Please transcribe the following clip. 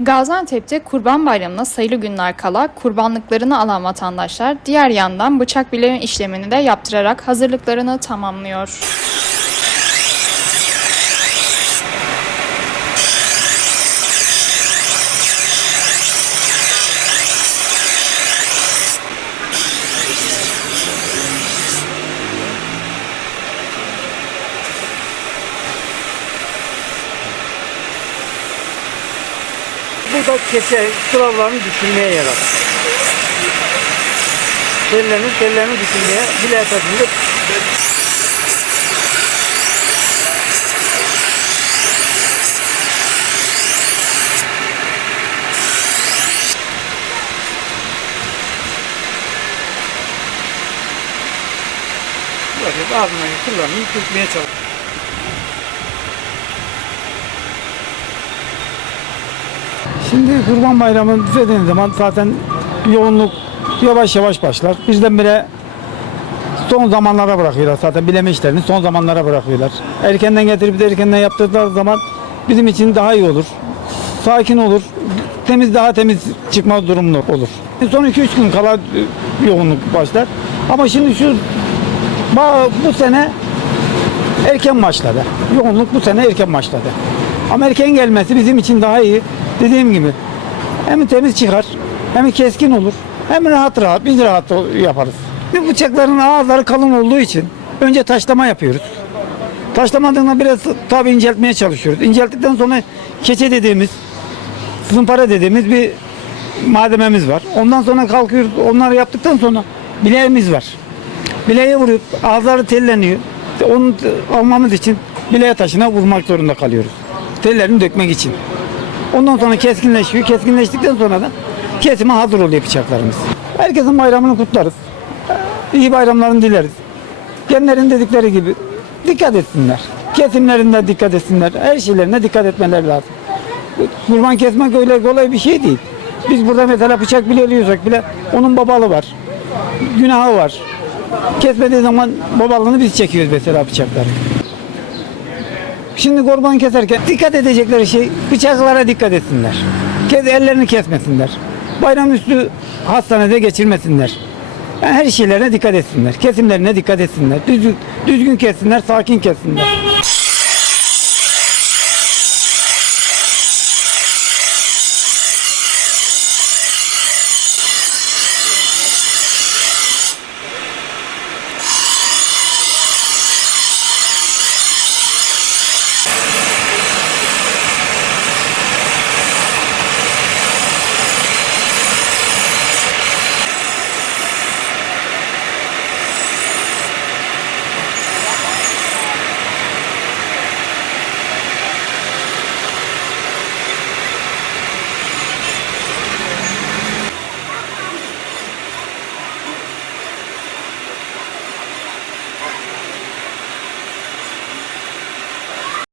Gaziantep'te Kurban Bayramı'na sayılı günler kala kurbanlıklarını alan vatandaşlar diğer yandan bıçak bileme işlemini de yaptırarak hazırlıklarını tamamlıyor. Burada kese sıralarını düşünmeye yarar. Tellerini, tellerini düşünmeye bile esasında Böyle ağzına kullanmayı tutmaya çalışıyor. Şimdi Kurban Bayramı dediğin zaman zaten yoğunluk yavaş yavaş başlar. Birdenbire son zamanlara bırakıyorlar zaten bileme işlerini son zamanlara bırakıyorlar. Erkenden getirip de erkenden yaptırdıkları zaman bizim için daha iyi olur. Sakin olur. Temiz daha temiz çıkma durumlu olur. Son 2-3 gün kala e, yoğunluk başlar. Ama şimdi şu bu sene erken başladı. Yoğunluk bu sene erken başladı. Ama erken gelmesi bizim için daha iyi. Dediğim gibi hem temiz çıkar, hem keskin olur, hem rahat rahat, biz rahat yaparız. Bu bıçakların ağızları kalın olduğu için önce taşlama yapıyoruz. Taşlamadığında biraz tabi inceltmeye çalışıyoruz. İncelttikten sonra keçe dediğimiz, zımpara dediğimiz bir malzememiz var. Ondan sonra kalkıyoruz, onları yaptıktan sonra bileğimiz var. Bileğe vurup ağızları telleniyor. Onu almamız için bileğe taşına vurmak zorunda kalıyoruz. Tellerini dökmek için. Ondan sonra keskinleşiyor. Keskinleştikten sonra da kesime hazır oluyor bıçaklarımız. Herkesin bayramını kutlarız. İyi bayramlarını dileriz. Genlerin dedikleri gibi dikkat etsinler. Kesimlerinde dikkat etsinler. Her şeylerine dikkat etmeleri lazım. Kurban kesmek öyle kolay bir şey değil. Biz burada mesela bıçak bile alıyorsak bile onun babalı var. Günahı var. Kesmediği zaman babalığını biz çekiyoruz mesela bıçakları. Şimdi kurban keserken dikkat edecekleri şey bıçaklara dikkat etsinler. Kez ellerini kesmesinler. Bayram üstü hastanede geçirmesinler. Yani her şeylerine dikkat etsinler. Kesimlerine dikkat etsinler. Düzgün, düzgün kessinler, sakin kessinler.